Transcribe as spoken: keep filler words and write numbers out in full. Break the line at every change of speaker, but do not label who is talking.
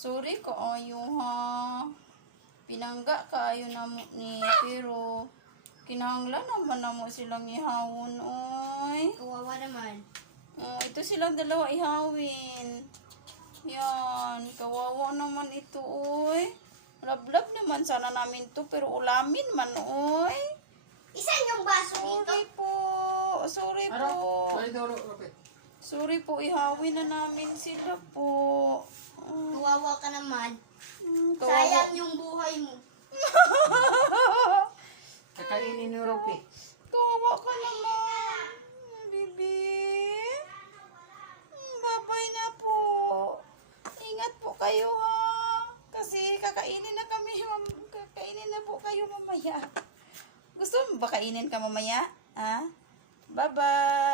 Sorry kaayo ha. Pinangga kaayo na mo ni pero kinahanglan naman na mo silang ihawon oy.
Kawawa naman.
Oh, ito silang dalawa ihawin. Yan, kawawa naman ito oy. Lablab naman sana namin to pero ulamin man oy.
Isan yung baso dito?
Sorry po. Sorry po. Sorry po, ihawin na namin sila po. Oh,
Kawawa ka naman.
mm,
Sayang yung buhay mo.
Kakainin ni Ropi.
Kawawa ka naman. Bibi. Mm, Babay na po. Ingat po kayo ha. Kasi kakainin na kami. mam- Kakainin na po kayo mamaya. Gusto mo ba kainin ka mamaya? Ha? Bye-bye.